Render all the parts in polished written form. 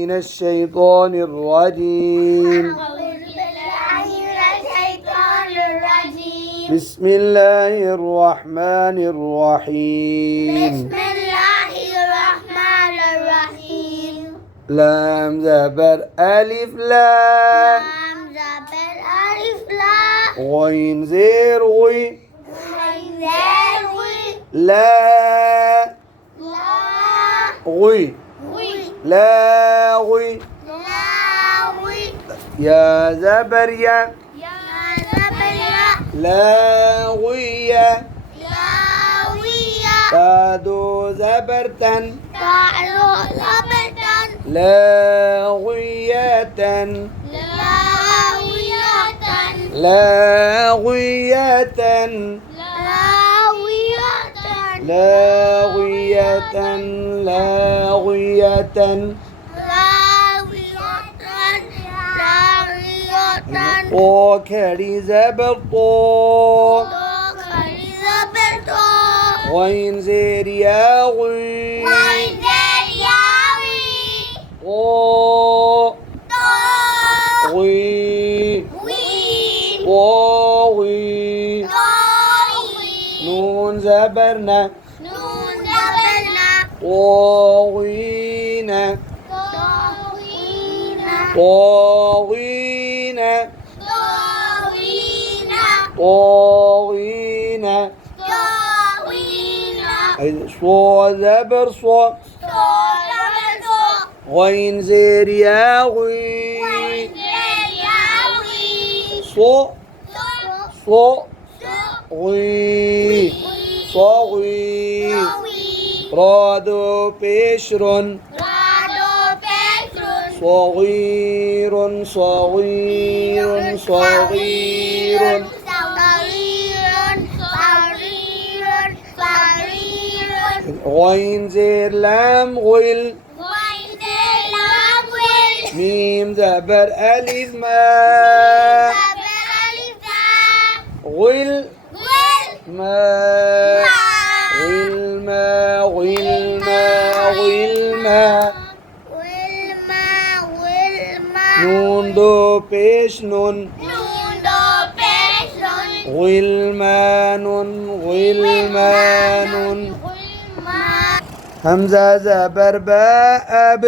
من الشيطان الرجيم. بسم الله الرحمن الرحيم. لام زبر ألف لام غين زير غي لا غي لا غي يا زبر يا لا غية تادو زبرتن لا غية لا غية لا غية لا غية وكري زبر طو غين زير يا غي طو غي طوي نون زبرنا طوينا طوينا طوينا صو زبر صو غين زير يا غي صو صو غي صوي رادو بشر صغير صغير صغير غين زير لام غل ميم زبر ألف ما غل ما غل ما غل ما غل ما نون دو پیش نون غلمان غلمان همزة زبر باء أب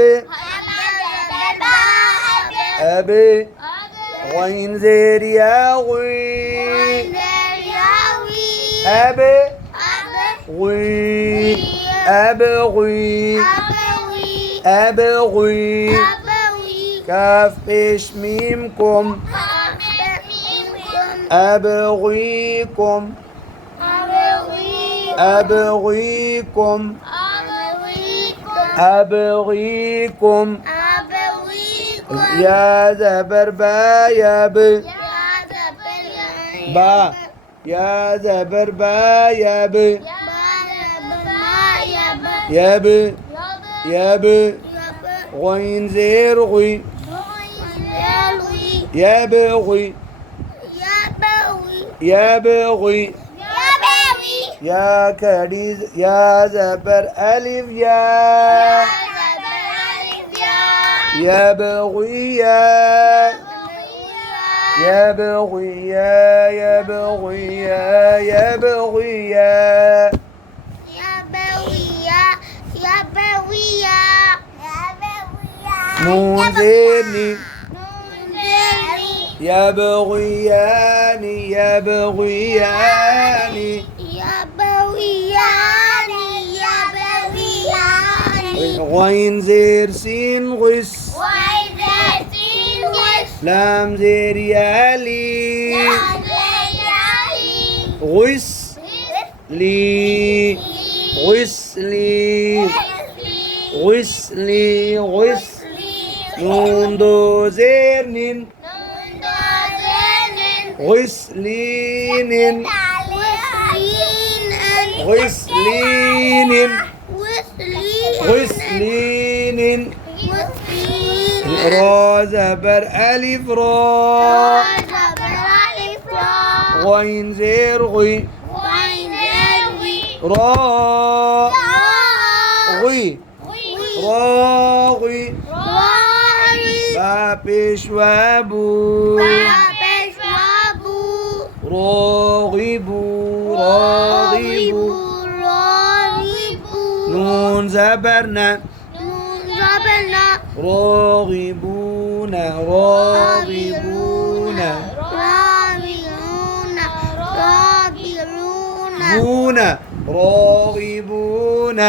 أب غين زير يا غي أب غي أبغي أبغي كاف قش ميمكم أبغيكم أبغيكم أبغيكم يا زبر با يا ب با يا زبر با يا ب يا ب يا ب غين زير غي يا بغي يا بغي يا كريز يا زبر ألف يا يا بغي يا بغي يا بغي يا بغي نون زيني يا بغيان يا بغيان غين زير سين غس لام زير يالي غس لي غس لي غس لي غس نون دو زير نين غسلين غسلين غسلين را زبر ألف را غين زير غي را غي راغي پیشوا بو راغبو راغبو نون زبر نه راغبون راغبون بون راغبون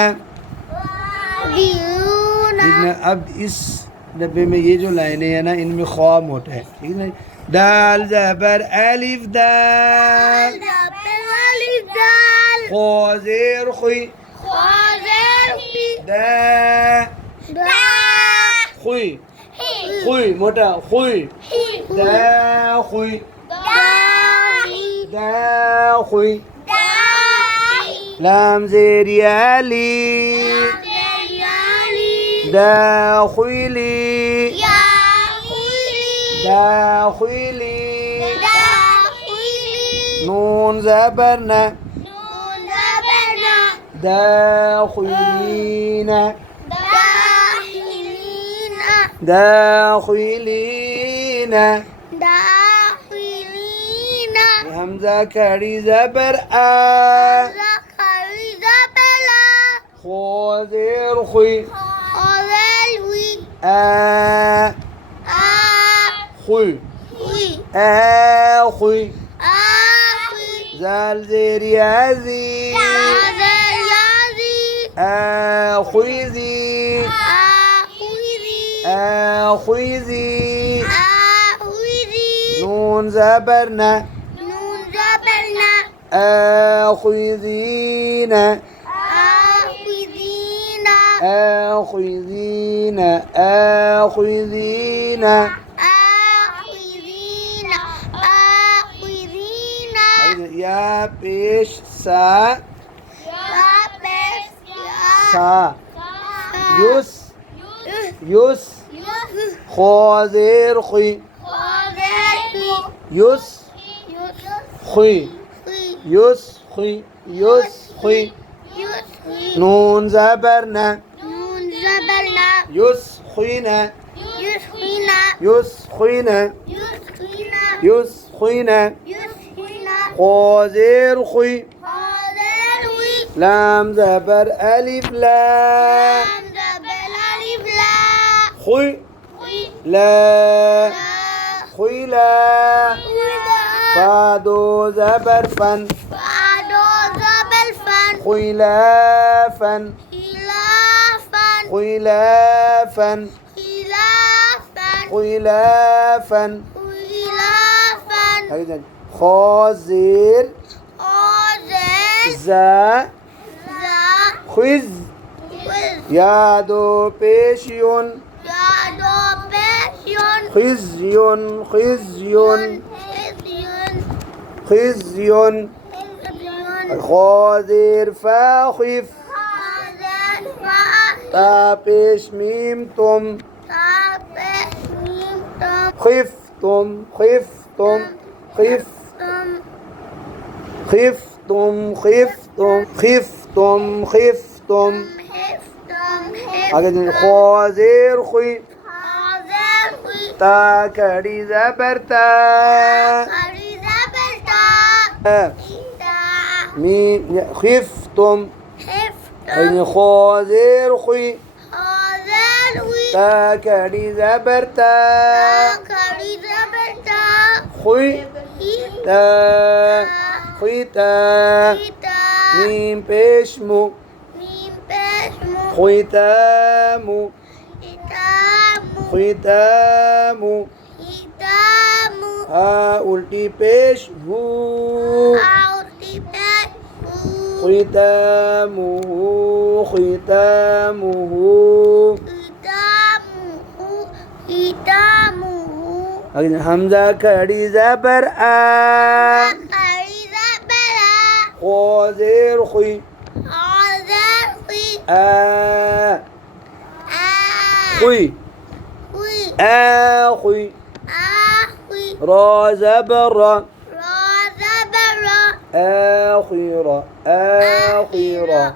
देखना अब इस डब्बे में ये जो लाइनें हैं ना इनमें ख्वा मोटा है ठीक है ना दाल ज़बर अलिफ दाल खो ज़ेर खुई दा खुई खुई मोटा खुई दा खुई दा खुई लाम ज़ेर याली داخلي داخلي نون زبرنا داخلين داخلين همزة كري زبر خو زير خوي خوي خوي زال زير يازي خوي زي خوي زي نون زبرنا خوي آخذين آخذين يا پیش سا سا يس يس خوازير خي يس خي يس خي يس خي نون زبرنا يسخينا يسخينا يسخينا خوازير خي لام زبر ألف لا خي لا خي لا فادو زبر فن خلافا خلافا خلافا خلافا خازر زا خز يادو بيشيون خزيون خزيون خزيون خازر فاخف تابش ميم تم خفتم خفتم خفتم خفتم خفتم خفتم خفتم خفتم خازر خي تا کڑی زبرتا ميم خفتم خازر خي تا کڑی زبرتا خي تا خيتا ميم بشمو خيتامو خيتامو ها उल्टी पेश भू ختامه ختامه همزة کڑی زبر آ خوزیر خوی آ خوی خوی را زبر آخرة آخرة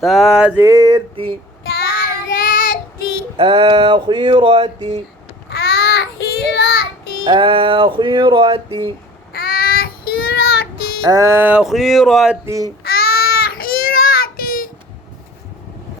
تازرتي آخرة آخرة آخرة آخرة آخرة